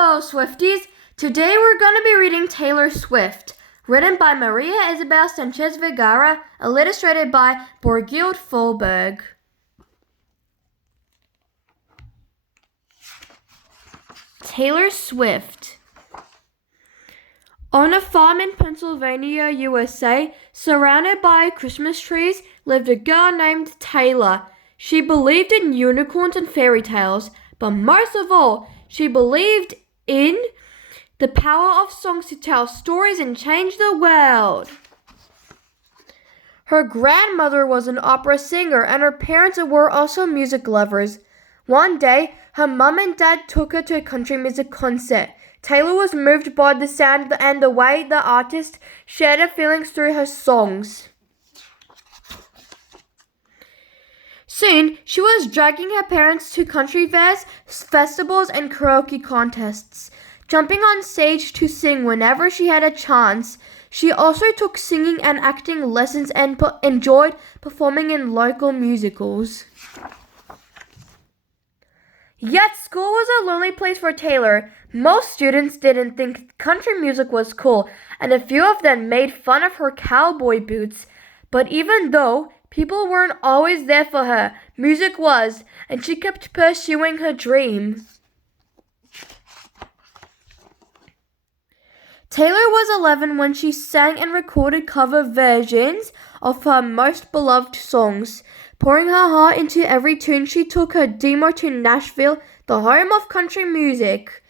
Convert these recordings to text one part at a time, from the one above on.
Hello, Swifties! Today we're going to be reading Taylor Swift, written by Maria Isabel Sanchez Vergara, illustrated by Borghild Folberg. Taylor Swift. On a farm in Pennsylvania, USA, surrounded by Christmas trees, lived a girl named Taylor. She believed in unicorns and fairy tales, but most of all, she believed in the power of songs to tell stories and change the world. Her grandmother was an opera singer, and her parents were also music lovers. One day, her mom and dad took her to a country music concert. Taylor was moved by the sound and the way the artist shared her feelings through her songs. Soon, she was dragging her parents to country fairs, festivals, and karaoke contests, jumping on stage to sing whenever she had a chance. She also took singing and acting lessons and enjoyed performing in local musicals. Yet school was a lonely place for Taylor. Most students didn't think country music was cool, and a few of them made fun of her cowboy boots. But even though people weren't always there for her, music was, and she kept pursuing her dream. Taylor was 11 when she sang and recorded cover versions of her most beloved songs. Pouring her heart into every tune, she took her demo to Nashville, the home of country music.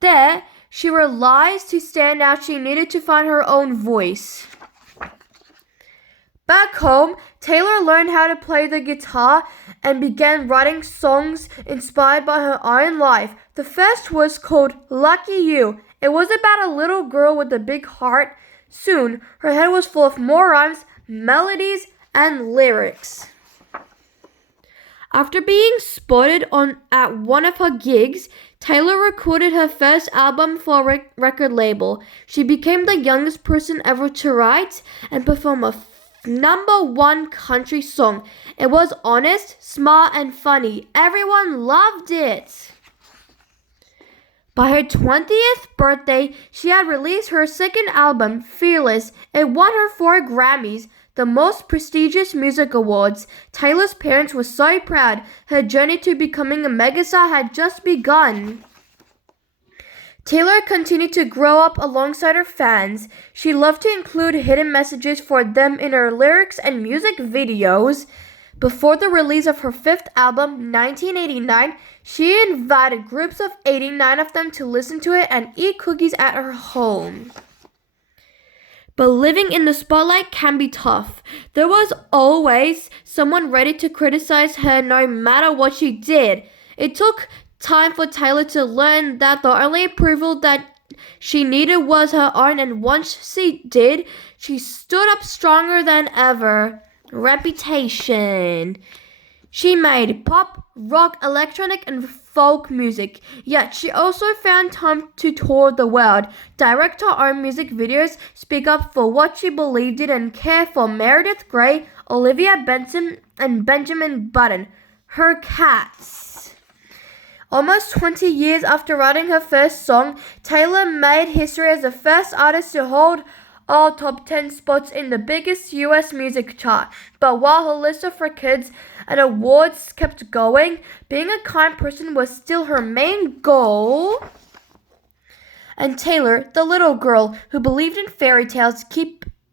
There, she realized to stand out she needed to find her own voice. Back home, Taylor learned how to play the guitar and began writing songs inspired by her own life. The first was called Lucky You. It was about a little girl with a big heart. Soon, her head was full of more rhymes, melodies, and lyrics. After being spotted at one of her gigs, Taylor recorded her first album for a record label. She became the youngest person ever to write and perform a #1 country song. It was honest, smart, and funny. Everyone loved it. By her 20th birthday, she had released her second album, Fearless. It won her 4 Grammys, the most prestigious music awards. Taylor's parents were so proud. Her journey to becoming a megastar had just begun. Taylor continued to grow up alongside her fans. She loved to include hidden messages for them in her lyrics and music videos. Before the release of her 5th album, 1989, she invited groups of 89 of them to listen to it and eat cookies at her home. But living in the spotlight can be tough. There was always someone ready to criticize her no matter what she did. It took time for Taylor to learn that the only approval that she needed was her own, and once she did, she stood up stronger than ever. Reputation. She made pop, rock, electronic, and folk music, yet she also found time to tour the world, direct her own music videos, speak up for what she believed in, and care for Meredith Grey, Olivia Benson, and Benjamin Button, her cats. Almost 20 years after writing her first song, Taylor made history as the first artist to hold all top 10 spots in the biggest US music chart. But while her list of records and awards kept going, being a kind person was still her main goal. And Taylor, the little girl who believed in fairy tales,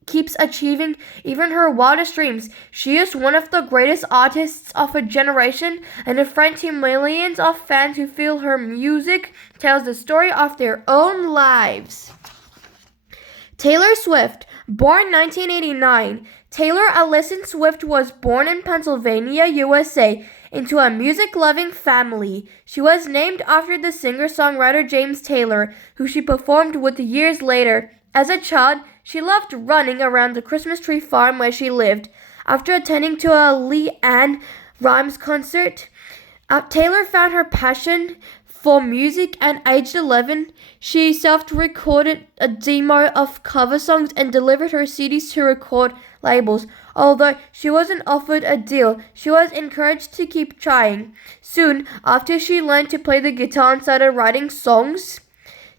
keeps achieving even her wildest dreams. She is one of the greatest artists of her generation and a friend to millions of fans who feel her music tells the story of their own lives. Taylor Swift, born 1989. Taylor Allison Swift was born in Pennsylvania, USA, into a music-loving family. She was named after the singer-songwriter James Taylor, who she performed with years later. As a child, she loved running around the Christmas tree farm where she lived. After attending to a LeAnn Rimes concert, Taylor found her passion for music, and aged 11, she self-recorded a demo of cover songs and delivered her CDs to record labels. Although she wasn't offered a deal, she was encouraged to keep trying. Soon after, she learned to play the guitar and started writing songs.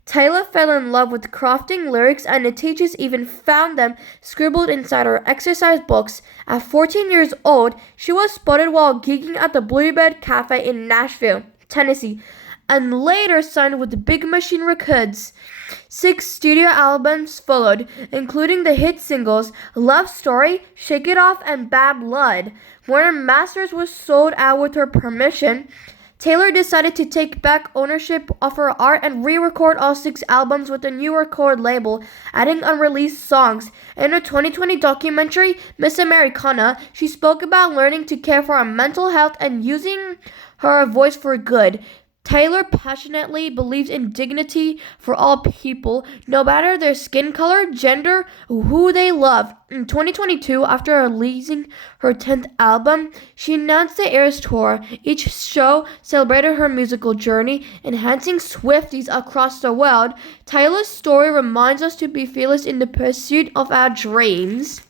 Taylor fell in love with crafting lyrics, and the teachers even found them scribbled inside her exercise books. At 14 years old, she was spotted while gigging at the Bluebird Cafe in Nashville, Tennessee, and later signed with Big Machine Records. 6 studio albums followed, including the hit singles Love Story, Shake It Off, and Bad Blood. Warner Masters was sold out with her permission. Taylor decided to take back ownership of her art and re-record all 6 albums with a new record label, adding unreleased songs. In her 2020 documentary, Miss Americana, she spoke about learning to care for her mental health and using her voice for good. Taylor passionately believes in dignity for all people, no matter their skin color, gender, or who they love. In 2022, after releasing her 10th album, she announced the Eras Tour. Each show celebrated her musical journey, enhancing Swifties across the world. Taylor's story reminds us to be fearless in the pursuit of our dreams.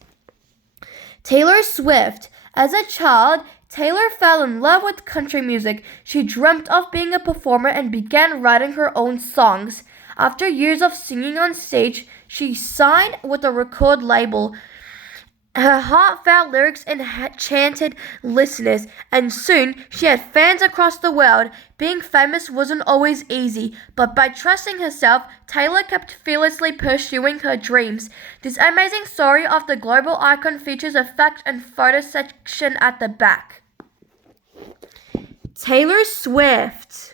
Taylor Swift. As a child, Taylor fell in love with country music. She dreamt of being a performer and began writing her own songs. After years of singing on stage, she signed with a record label. Her heartfelt lyrics enchanted listeners, and soon she had fans across the world. Being famous wasn't always easy, but by trusting herself, Taylor kept fearlessly pursuing her dreams. This amazing story of the global icon features a fact and photo section at the back. Taylor Swift.